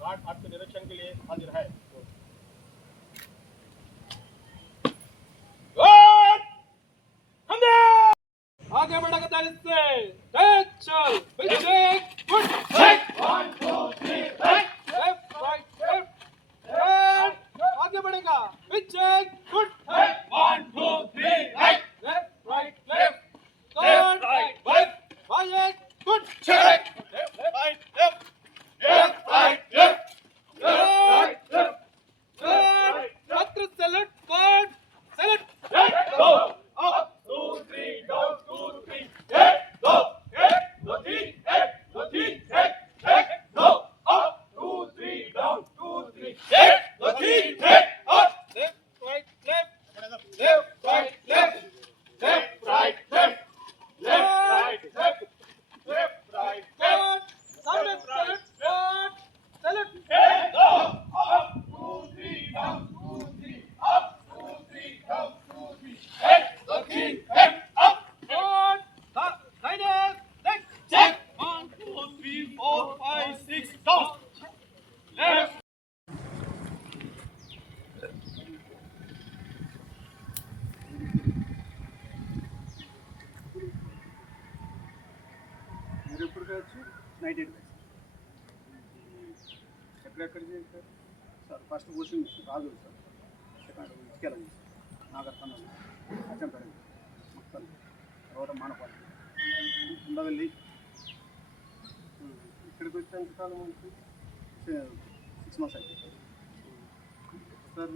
घाट आपके निरीक्षण के लिए हाजिर है। आगे बढ़ा के तारीख से। चल। गुड चेक నైట్ ఎయిట్ ఎక్కడెక్కడ చేశారు? Sir first coaching Raju sir. Second ఇసుకెళ్ళండి నాగర్తనం అచ్చంపేట మొత్తం. తర్వాత మానపాలి ఉండవెళ్ళి ఇక్కడికి వచ్చేంత కాలం ఉంటుంది సిక్స్ మంత్స్ అయితే సార్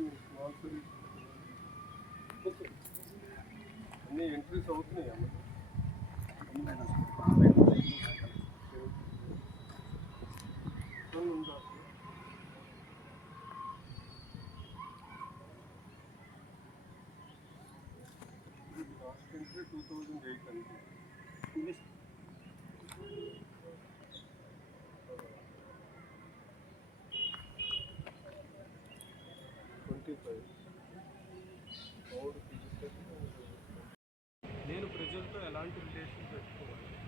అన్ని ఎంట్రీస్ అవుతున్నాయి? అమ్మ టూ థౌజండ్ ఎయిట్ అంటే ట్వంటీ ఫైవ్ నేను ప్రజలతో ఎలాంటి రిలేషన్ పెట్టుకోవాలి?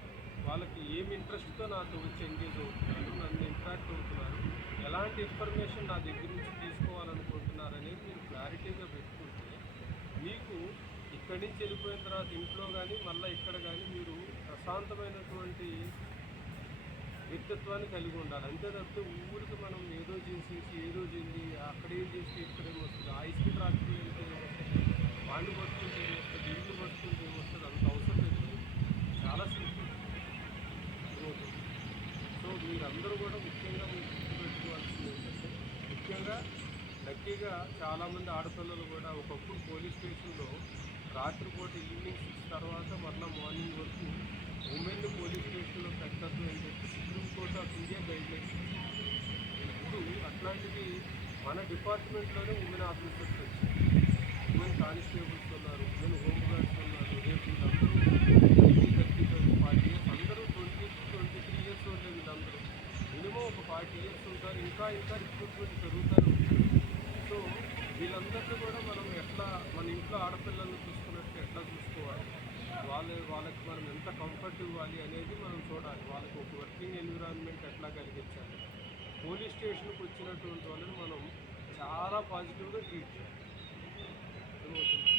వాళ్ళకి ఏమి ఇంట్రెస్ట్తో నాతో వచ్చి ఎంగేజ్ అవుతున్నారు నన్ను ఇంట్రాక్ట్ అవుతున్నారు ఎలాంటి ఇన్ఫర్మేషన్ నా దగ్గర నుంచి తీసుకోవాలనుకుంటున్నారు అనేది మీరు క్లారిటీగా పెట్టుకుంటే మీకు ఇక్కడి నుంచి వెళ్ళిపోయిన తర్వాత ఇంట్లో కానీ మళ్ళీ ఇక్కడ కానీ మీరు ప్రశాంతమైనటువంటి వ్యక్తిత్వాన్ని కలిగి ఉండాలి. అంతే తప్పితే ఊరికి మనం ఏదో చేసేసి ఏదో చేసి చేసి చాలామంది ఆడపిల్లలు కూడా ఒకప్పుడు పోలీస్ స్టేషన్లో రాత్రిపూట ఈవినింగ్ సిక్స్ తర్వాత మరలా మార్నింగ్ వరకు ఉమెన్ పోలీస్ స్టేషన్లో పెట్టద్దు అని చెప్పి సుప్రీంకోర్టు ఆఫ్ ఇండియా గైడ్ ఇప్పుడు అట్లాంటివి మన డిపార్ట్మెంట్లోనే ఉమెన్ ఆఫీసర్స్ వచ్చారు. ఉమెన్ కానిస్టేబుల్స్ ఉన్నారు ఉమెన్ హోంగార్డ్స్ ఉన్నారు రేపు వీళ్ళందరూ థర్టీ ఫైవ్ ఫార్టీ ఇయర్స్ అందరూ ట్వంటీ ట్వంటీ త్రీ ఇయర్స్ ఉండే వీళ్ళందరూ. మినిమం ఒక ఫార్టీ ఇయర్స్ ఉంటారు. ఇంకా ఇంకా రిక్రూట్మెంట్ జరుగుతారు. సో వీళ్ళందరినీ కూడా మనం ఎట్లా మన ఇంట్లో ఆడపిల్లల్ని చూసుకున్నట్టు ఎట్లా చూసుకోవాలి? వాళ్ళ వాళ్ళకి మనం ఎంత కంఫర్ట్ ఇవ్వాలి అనేది మనం చూడాలి. వాళ్ళకి ఒక వర్కింగ్ ఎన్విరాన్మెంట్ ఎట్లా కలిగించాలి? పోలీస్ స్టేషన్కి వచ్చినటువంటి వాళ్ళని మనం చాలా పాజిటివ్గా ట్రీట్ చేయాలి.